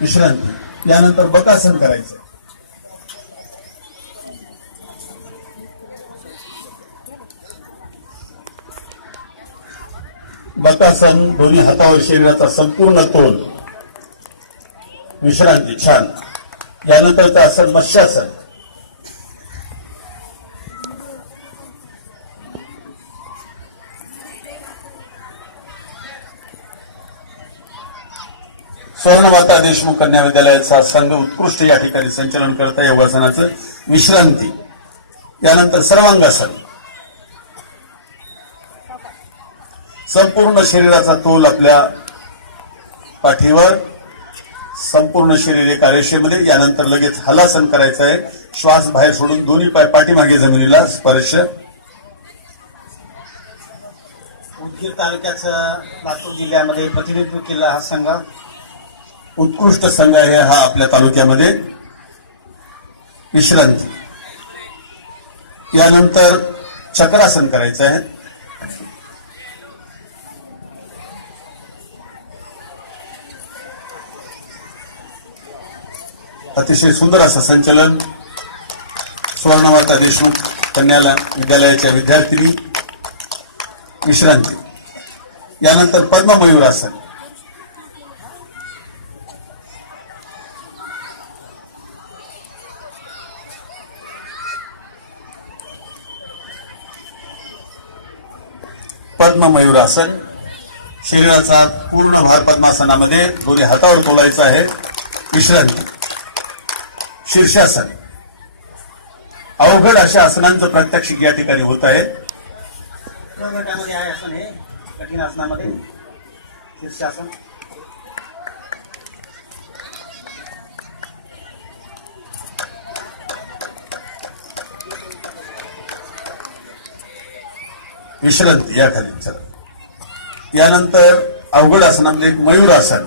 विश्रांती. यानंतर बकासन करायचं. बकासन, दोन्ही हातावर शरीराचा संपूर्ण तोल. विश्रांती. छान. यानंतरचं आसन मत्स्यासन. स्वर्णमाता देशमुख कन्या विद्यालयाचा संघ उत्कृष्ट या ठिकाणी संचलन करत आहे योगासनाचं. विश्रांती. यानंतर सर्वांगासन. संपूर्ण शरीराचा तोल आपल्या पाठीवर, संपूर्ण शरीर एका रेषेमध्ये. यानंतर लगेच हलासन करायचं आहे. श्वास बाहेर सोडून दोन्ही पाय पाठीमागे जमिनीला स्पर्श. उदगीर तालुक्याचं लातूर जिल्ह्यामध्ये प्रतिनिधित्व केला हा संघ. उत्कृष्ट संघ आहे हा आपल्या तालुक्यामध्ये. विश्रांती. यानंतर चक्रासन करायचं आहे. अतिशय सुंदर असं संचलन स्वर्णमाता देशमुख कन्या विद्यालयाच्या विद्यार्थिनी. विश्रांती. यानंतर पद्ममयूरासन. पद्ममयूरासन. शरीराचा पूर्ण भार पद्मासनामध्ये दोन्ही हातावर तोलायचा आहे. विश्रांती. शीर्षासन. अवघड अशा आसनांचं प्रात्यक्षिक या ठिकाणी होत आहे. गटामध्ये आहे आसन हे कठीण आसनामध्ये शीर्षासन. विश्रांती. या खाली चला. यानंतर अवघड आसनामध्ये मयूरासन.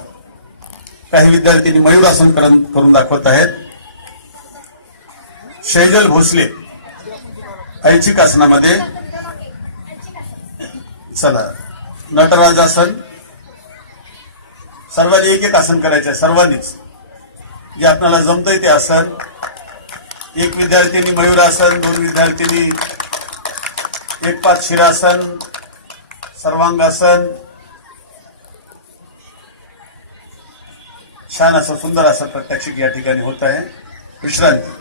काही विद्यार्थ्यांनी मयूरासन करून दाखवत आहेत. शैजल भोसले ऐच्छिक आसनामध्ये. चला. नटराजासन. सर्वांनी एक एक आसन करायचं आहे. सर्वांनीच जे आपल्याला जमतंय ते आसन. एक विद्यार्थ्यांनी मयूरासन, दोन विद्यार्थ्यांनी एकपाद शिरासन, सर्वांगासन. छान असं सुंदर असं प्रात्यक्षिक या ठिकाणी होत आहे. विश्रांती.